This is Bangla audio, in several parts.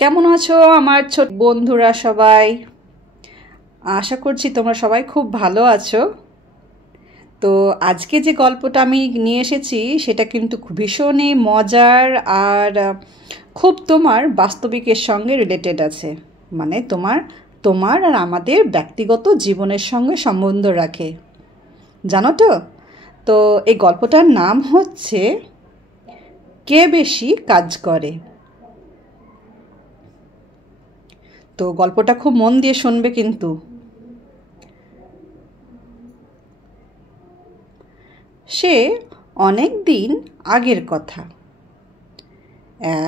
কেমন আছো আমার ছোট বন্ধুরা সবাই? আশা করছি তোমরা সবাই খুব ভালো আছো। তো আজকে যে গল্পটা আমি নিয়ে এসেছি সেটা কিন্তু ভীষণই মজার আর খুব তোমার বাস্তবিকের সঙ্গে রিলেটেড আছে। মানে তোমার আর আমাদের ব্যক্তিগত জীবনের সঙ্গে সম্বন্ধ রাখে, জানো তো? তো এই গল্পটার নাম হচ্ছে কে বেশি কাজ করে। তো গল্পটা খুব মন দিয়ে শুনবে কিন্তু। সে অনেক দিন আগের কথা।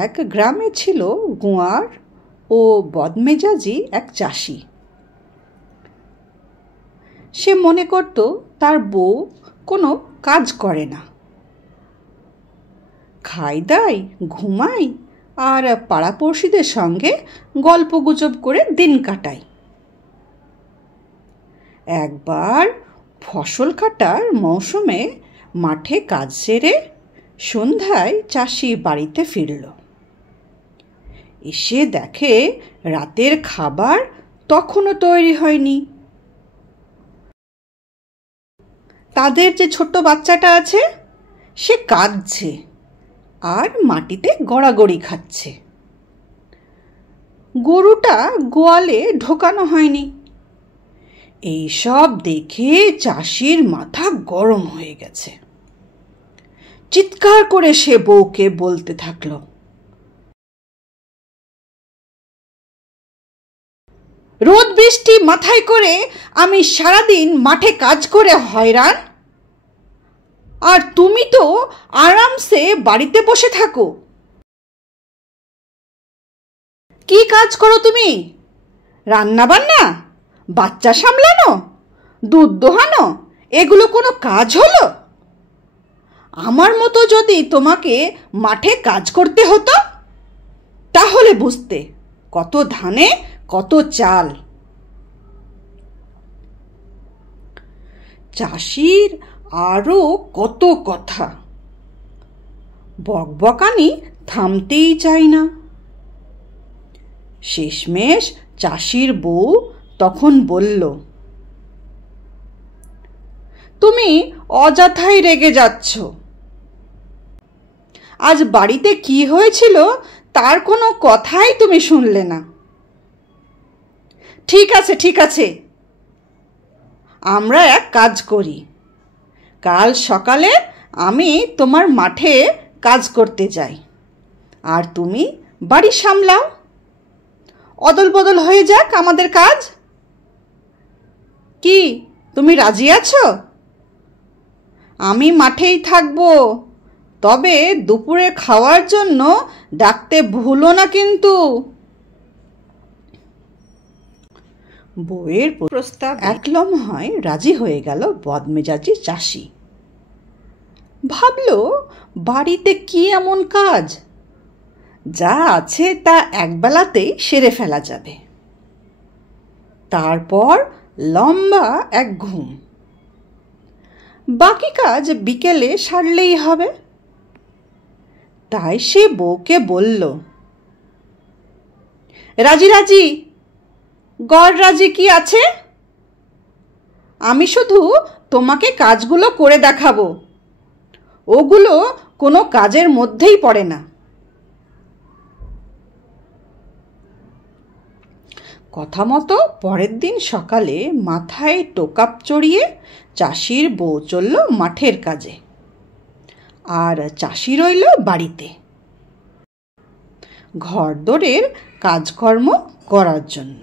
এক গ্রামে ছিল গোয়ার ও বদমেজাজি এক চাষি। সে মনে করত তার বউ কোনো কাজ করে না, খাই দায়, ঘুমায় আর পাড়াপড়শিদের সঙ্গে গল্পগুজব করে দিন কাটায়। একবার ফসল কাটার মৌসুমে মাঠে কাজ সেরে সন্ধ্যায় চাষি বাড়িতে ফিরল। এসে দেখে রাতের খাবার তখনও তৈরি হয়নি। তাদের যে ছোট্ট বাচ্চাটা আছে সে কাঁদছে আর মাটিতে গড়াগড়ি খাচ্ছে। গরুটা গোয়ালে ঢোকানো হয়নি। এইসব দেখে চাষির মাথা গরম হয়ে গেছে। চিৎকার করে সে বউকে বলতে থাকলো, রোদ বৃষ্টি মাথায় করে আমি সারাদিন মাঠে কাজ করে হয়রান, আর তুমি তো আরামসে বাড়িতে বসে থাকো। কি কাজ করো তুমি? রান্না বান্না, বাচ্চা সামলানো, দুধ দোহানো, এগুলো কোনো কাজ হলো? আমার মতো যদি তোমাকে মাঠে কাজ করতে হতো তাহলে বুঝতে কত ধানে কত চাল। চাষির আরো কত কথা, বকবকানি থামতেই চায় না। শেষমেশ চাষির বউ তখন বলল, তুমি অযথাই রেগে যাচ্ছ। আজ বাড়িতে কি হয়েছিল তার কোনো কথাই তুমি শুনলে না। ঠিক আছে ঠিক আছে, আমরা এক কাজ করি, কাল সকালে আমি তোমার মাঠে কাজ করতে যাই আর তুমি বাড়ি সামলাও। অদল বদল হয়ে যাক আমাদের কাজ। কি তুমি রাজি আছো? আমি মাঠেই থাকবো, তবে দুপুরে খাওয়ার জন্য ডাকতে ভুলো না কিন্তু। বউয়ের প্রস্তাব এক লম্হায় রাজি হয়ে গেল বদমেজাজি চাষি। ভাবলো, বাড়িতে কি এমন কাজ, যা আছে তা একবেলাতেই সেরে ফেলা যাবে। তারপর লম্বা এক ঘুম, বাকি কাজ বিকেলে সারলেই হবে। তাই সে বউকে বলল, রাজি রাজি, গড় রাজি কি আছে? আমি শুধু তোমাকে কাজগুলো করে দেখাবো, ওগুলো কোনো কাজের মধ্যেই পড়ে না। কথা মতো পরের দিন সকালে মাথায় টোকাপ চড়িয়ে চাষির বউ চলল মাঠের কাজে, আর চাষি রইল বাড়িতে ঘরদোরের কাজকর্ম করার জন্য।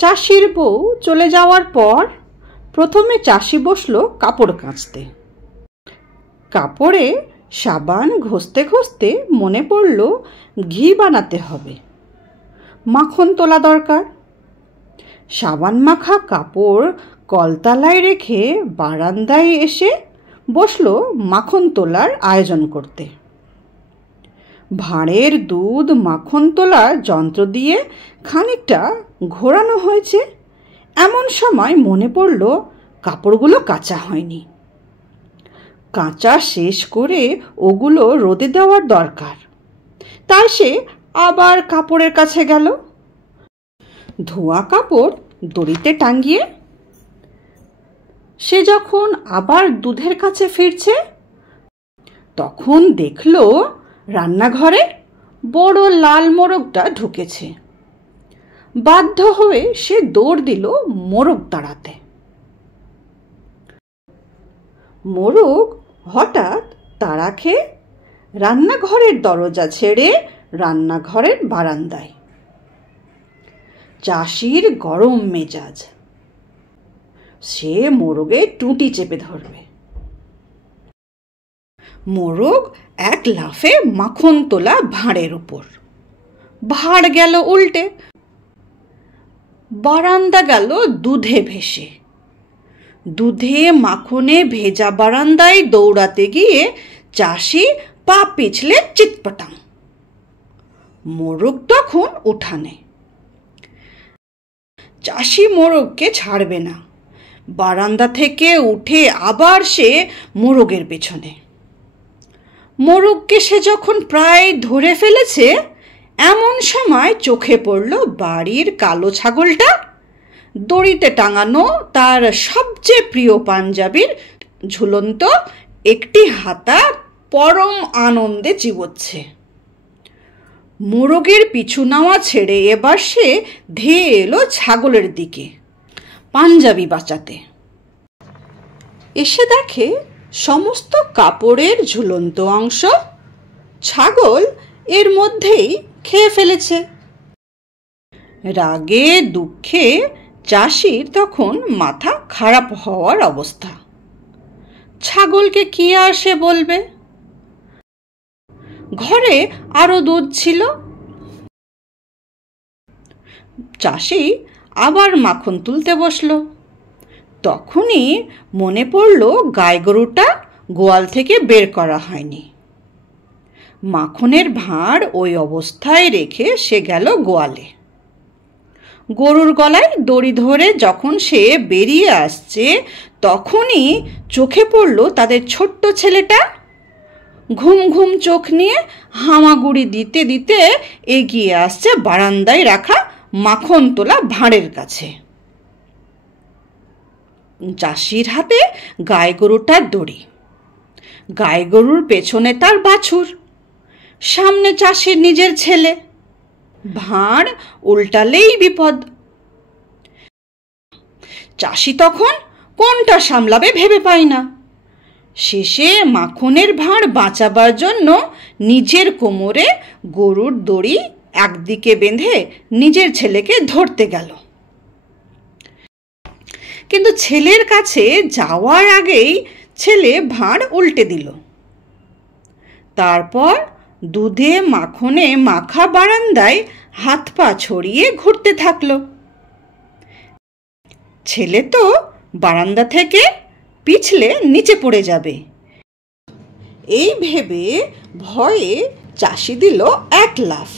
চাষির বউ চলে যাওয়ার পর প্রথমে চাষি বসলো কাপড় কাচতে। কাপড়ে সাবান ঘষতে ঘষতে মনে পড়ল ঘি বানাতে হবে, মাখন তোলা দরকার। সাবান মাখা কাপড় কলতলায় রেখে বারান্দায় এসে বসলো মাখন তোলার আয়োজন করতে। ভাঁড়ের দুধ মাখন তোলার যন্ত্র দিয়ে খানিকটা ঘোরানো হয়েছে, এমন সময় মনে পড়ল কাপড়গুলো কাচা হয়নি। কাঁচা শেষ করে ওগুলো রোদে দেওয়ার দরকার। তাই সে আবার কাপড়ের কাছে গেল। ধোয়া কাপড় দড়িতে টাঙিয়ে সে যখন আবার দুধের কাছে ফিরছে, তখন দেখল রান্নাঘরে বড় লাল মোরগটা ঢুকেছে। বাধ্য হয়ে সে দৌড় দিল মোরগ তাড়াতে। মোরগ হঠাৎ তাড়া খেয়ে রান্নাঘরের দরজা ছেড়ে রান্নাঘরের বারান্দায়। চাষির গরম মেজাজ, সে মোরগে টুঁটি চেপে ধরবে। মোরগ এক লাফে মাখন তোলা ভাঁড়ের উপর, ভাঁড় গেল উল্টে, বারান্দা গেল দুধে ভেসে। দুধে মাখনে ভেজা বারান্দায় দৌড়াতে গিয়ে চাষি পা পিছলে চিৎপটাং। মোরগ তখন উঠানে। চাষি মোরগকে ছাড়বে না। বারান্দা থেকে উঠে আবার সে মোরগের পেছনে। মোরগকে সে যখন প্রায় ধরে ফেলেছে, এমন সময় চোখে পড়ল বাড়ির কালো ছাগলটা দড়িতে টাঙানো তার সবচেয়ে প্রিয় পাঞ্জাবির ঝুলন্ত একটি হাতা পরম আনন্দে চিবোচ্ছে। মোরগের পিছু নেওয়া ছেড়ে এবার সে ধেয়ে এলো ছাগলের দিকে পাঞ্জাবি বাঁচাতে। এসে দেখে সমস্ত কাপড়ের ঝুলন্ত অংশ ছাগল এর মধ্যেই খেয়ে ফেলেছে। রাগে দুঃখে চাষির তখন মাথা খারাপ হওয়ার অবস্থা। ছাগলকে কি আর সে বলবে? ঘরে আরো দুধ ছিল। চাষি আবার মাখন তুলতে বসলো। তখনই মনে পড়ল গাই গরুটা গোয়াল থেকে বের করা হয়নি। মাখনের ভাঁড় ওই অবস্থায় রেখে সে গেল গোয়ালে। গরুর গলায় দড়ি ধরে যখন সে বেরিয়ে আসছে, তখনই চোখে পড়ল তাদের ছোট্ট ছেলেটা ঘুম ঘুম চোখ নিয়ে হামাগুড়ি দিতে দিতে এগিয়ে আসছে বারান্দায় রাখা মাখন তোলা ভাঁড়ের কাছে। চাষির হাতে গাই গরুটার দড়ি, গাই গরুর পেছনে তার বাছুর, সামনে চাষির নিজের ছেলে। ভাঁড় উল্টালেই বিপদ। চাষি তখন কোনটা সামলাবে ভেবে পায় না। শেষে মাখনের ভাঁড় বাঁচাবার জন্য নিজের কোমরে গরুর দড়ি একদিকে বেঁধে নিজের ছেলেকে ধরতে গেল। কিন্তু ছেলের কাছে যাওয়ার আগেই ছেলে ভাঁড় উল্টে দিল। তারপর দুধে মাখনে মাখা বারান্দায় হাত পা ছড়িয়ে ঘুরতে থাকলো। ছেলে তো বারান্দা থেকে পিছলে নিচে পড়ে যাবে, এই ভেবে ভয়ে চাষি দিল এক লাফ।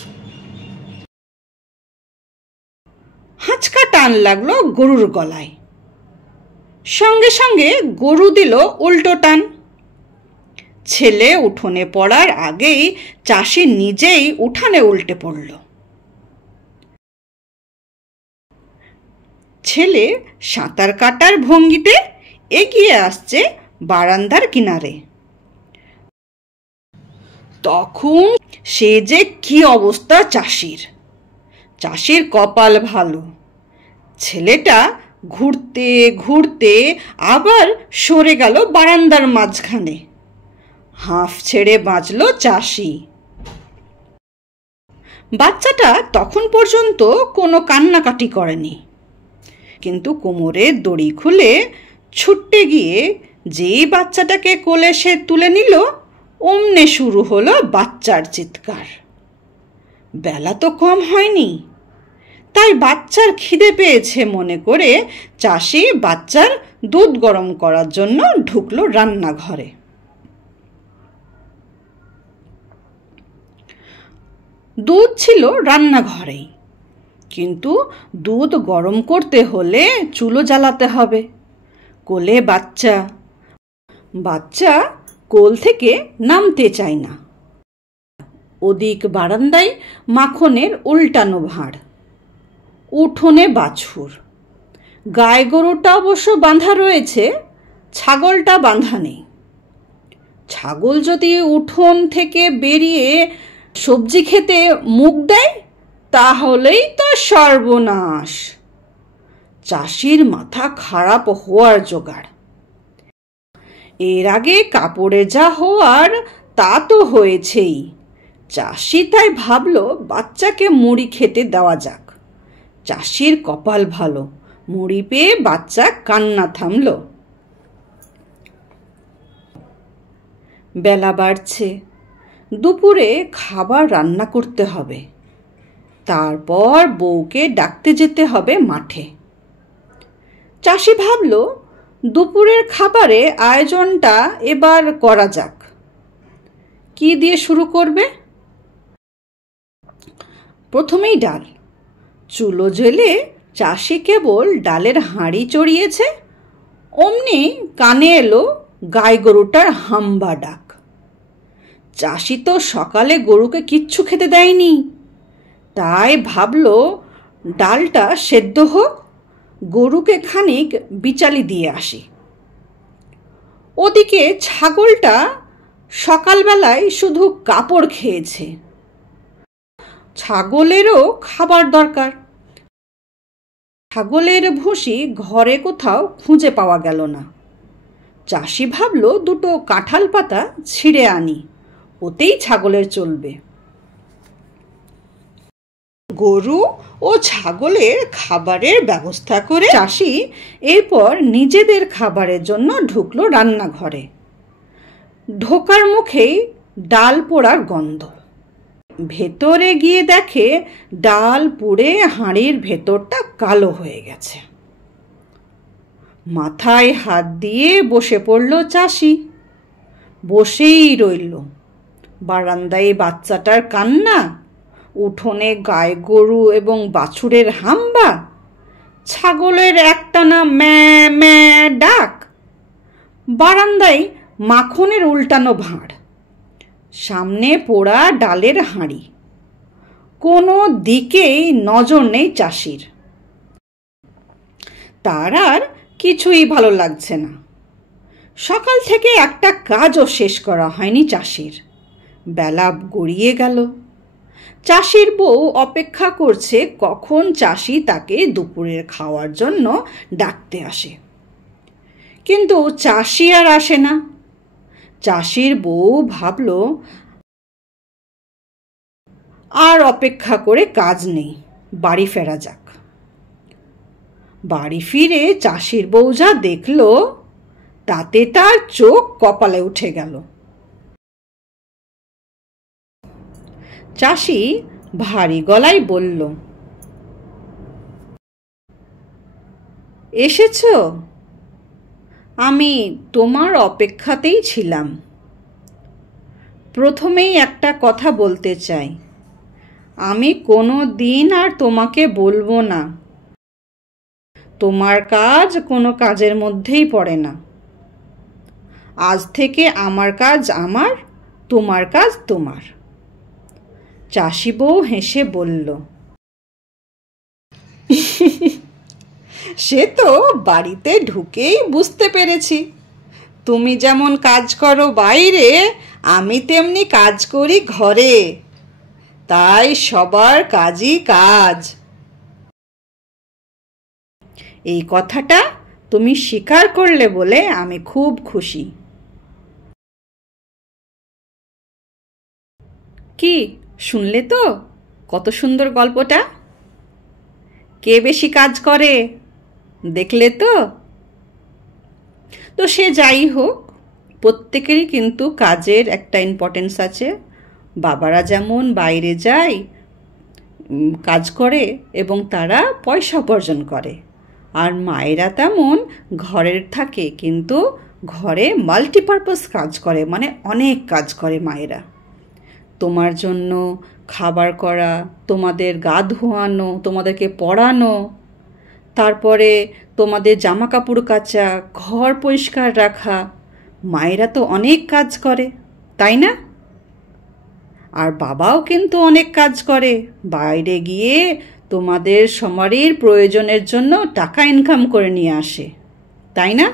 হাঁচকা টান লাগলো গরুর গলায়। সঙ্গে সঙ্গে গরু দিল উল্টো টান। ছেলে উঠোনে পড়ার আগেই চাষি নিজেই উঠানে উল্টে পড়ল। ছেলে সাঁতার কাটার ভঙ্গিতে এগিয়ে আসছে বারান্দার কিনারে। তখন সে যে কি অবস্থা চাষির! চাষির কপাল ভালো, ছেলেটা ঘুরতে ঘুরতে আবার সরে গেল বারান্দার মাঝখানে। হাঁফ ছেড়ে বাঁচল চাষি। বাচ্চাটা তখন পর্যন্ত কোনো কান্নাকাটি করেনি, কিন্তু কোমরের দড়ি খুলে ছুটতে গিয়ে যেই বাচ্চাটাকে কোলে সে তুলে নিল, অমনে শুরু হলো বাচ্চার চিৎকার। বেলা তো কম হয়নি, তাই বাচ্চার খিদে পেয়েছে মনে করে চাষি বাচ্চার দুধ গরম করার জন্য ঢুকলো রান্নাঘরে। দুধ ছিল রান্নাঘরেই, কিন্তু দুধ গরম করতে হলে চুলো জ্বালাতে হবে। কোলে বাচ্চা, বাচ্চা কোল থেকে নামতে চায় না। ওদিক বারান্দায় মাখনের উল্টানো ভাঁড়, উঠোনে বাছুর। গাই গরুটা অবশ্য বাঁধা রয়েছে, ছাগলটা বাঁধা নেই। ছাগল যদি উঠোন থেকে বেরিয়ে সবজি খেতে মুখ দেয় তাহলেই তো সর্বনাশ। চাষির মাথা খারাপ হওয়ার জোগাড়। এর আগে কাপড়ে যা হওয়ার তা তো হয়েছেই। চাষি তাই ভাবল বাচ্চাকে মুড়ি খেতে দেওয়া যাক। চাষির কপাল ভালো, মুড়ি পেয়ে বাচ্চা কান্না থামল। বেলা বাড়ছে, দুপুরে খাবার রান্না করতে হবে। তারপর বউকে ডাকতে যেতে হবে মাঠে। চাষি ভাবল দুপুরের খাবারে আয়োজনটা এবার করা যাক। কি দিয়ে শুরু করবে? প্রথমেই ডাল। চুলো জ্বেলে চাষি কেবল ডালের হাঁড়ি চড়িয়েছে, অমনি কানে এলো গাই গরুটার হাম্বা ডাক। চাষি তো সকালে গরুকে কিচ্ছু খেতে দেয়নি, তাই ভাবল ডালটা সেদ্ধ হোক, গরুকে খানিক বিচালি দিয়ে আসি। ওদিকে ছাগলটা সকালবেলায় শুধু কাপড় খেয়েছে, ছাগলেরও খাবার দরকার। ছাগলের ভুসি ঘরে কোথাও খুঁজে পাওয়া গেল না। চাষি ভাবল দুটো কাঁঠাল পাতা ছিঁড়ে আনি, ওতেই ছাগলের চলবে। গরু ও ছাগলের খাবারের ব্যবস্থা করে চাষি এরপর নিজেদের খাবারের জন্য ঢুকলো রান্নাঘরে। ঢোকার মুখেই ডাল পোড়ার গন্ধ। ভেতরে গিয়ে দেখে ডাল পুড়ে হাঁড়ির ভেতরটা কালো হয়ে গেছে। মাথায় হাত দিয়ে বসে পড়ল চাষি। বসেই রইল। বারান্দায় বাচ্চাটার কান্না, উঠোনে গাই গরু এবং বাছুরের হাম্বা, ছাগলের একটানা ম্যাঁ ম্যাঁ ডাক, বারান্দায় মাখনের উল্টানো ভাঁড়, সামনে পোড়া ডালের হাঁড়ি। কোনো দিকেই নজর নেই চাষির। তার আর কিছুই ভালো লাগছে না। সকাল থেকে একটা কাজও শেষ করা হয়নি চাষির। বেলা গড়িয়ে গেল। চাষির বউ অপেক্ষা করছে কখন চাষি তাকে দুপুরের খাওয়ার জন্য ডাকতে আসে, কিন্তু চাষি আর আসে না। চাষির বউ ভাবল আর অপেক্ষা করে কাজ নেই, বাড়ি ফেরা যাক। বাড়ি ফিরে চাষির বউ যা দেখল তাতে তার চোখ কপালে উঠে গেল। চাষি ভারী গলায় বলল, এসেছ? আমি তোমার অপেক্ষাতেই ছিলাম। প্রথমেই একটা কথা বলতে চাই, আমি কোনো দিন আর তোমাকে বলবো না। তোমার কাজ কোনো কাজের মধ্যেই পড়ে না। আজ থেকে আমার কাজ আমার, তোমার কাজ তোমার। চাষি বউ হেসে বলল, সে তো বাড়িতে ঢুকেই বুঝতে পেরেছি। তুমি যেমন কাজ করো বাইরে, আমি তেমনি কাজ করি ঘরে, তাই সবার কাজই কাজ। এই কথাটা তুমি স্বীকার করলে বলে আমি খুব খুশি। কি শুনলে তো কত সুন্দর গল্পটা? কে বেশি কাজ করে দেখলে তো? তো সে যাই হোক, প্রত্যেকেরই কিন্তু কাজের একটা ইম্পর্টেন্স আছে। বাবারা যেমন বাইরে যায়, কাজ করে এবং তারা পয়সা উপার্জন করে, আর মায়েরা তেমন ঘরের থাকে কিন্তু ঘরে মাল্টিপারপাস কাজ করে, মানে অনেক কাজ করে মায়েরা। তোমার জন্য খাবার করা, তোমাদের গা ধোয়ানো, তোমাদেরকে পড়ানো, তারপরে তোমাদের জামা কাপড় কাচা, ঘর পরিষ্কার রাখা, মায়েরা তো অনেক কাজ করে, তাই না? আর বাবাও কিন্তু অনেক কাজ করে, বাইরে গিয়ে তোমাদের সবারই প্রয়োজনের জন্য টাকা ইনকাম করে নিয়ে আসে, তাই না?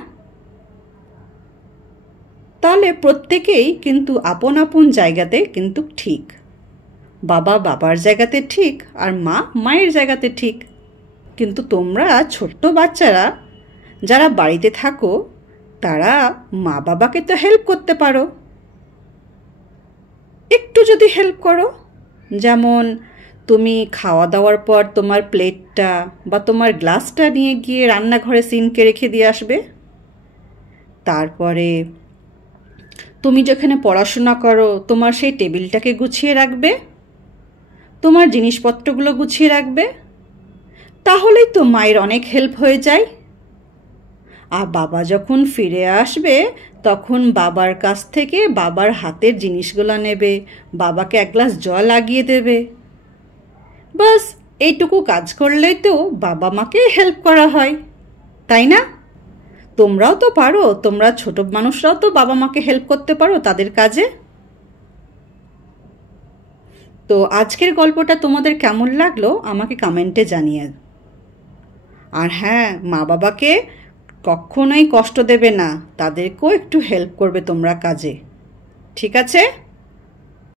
তাহলে প্রত্যেকেই কিন্তু আপন আপন জায়গাতে কিন্তু ঠিক। বাবা বাবার জায়গাতে ঠিক, আর মা মায়ের জায়গাতে ঠিক। কিন্তু তোমরা ছোট্ট বাচ্চারা যারা বাড়িতে থাকো, তারা মা বাবাকে তো হেল্প করতে পারো। একটু যদি হেল্প করো, যেমন তুমি খাওয়া দাওয়ার পর তোমার প্লেটটা বা তোমার গ্লাসটা নিয়ে গিয়ে রান্নাঘরে সিঙ্কে রেখে দিয়ে আসবে। তারপরে তুমি যেখানে পড়াশোনা করো তোমার সেই টেবিলটাকে গুছিয়ে রাখবে, তোমার জিনিসপত্রগুলো গুছিয়ে রাখবে। তাহলেই তো মায়ের অনেক হেল্প হয়ে যায়। আর বাবা যখন ফিরে আসবে তখন বাবার কাছ থেকে বাবার হাতের জিনিসগুলো নেবে, বাবাকে এক গ্লাস জল লাগিয়ে দেবে। বাস এইটুকু কাজ করলেই তো বাবা মাকে হেল্প করা হয়, তাই না? তোমরাও তো পারো, তোমরা ছোট মানুষরাও তো বাবা মাকে হেল্প করতে পারো তাদের কাজে। তো আজকের গল্পটা তোমাদের কেমন লাগলো আমাকে কমেন্টে জানিয়ে। আর হ্যাঁ, মা বাবাকে কখনোই কষ্ট দেবে না, তাদেরকেও একটু হেল্প করবে তোমরা কাজে, ঠিক আছে?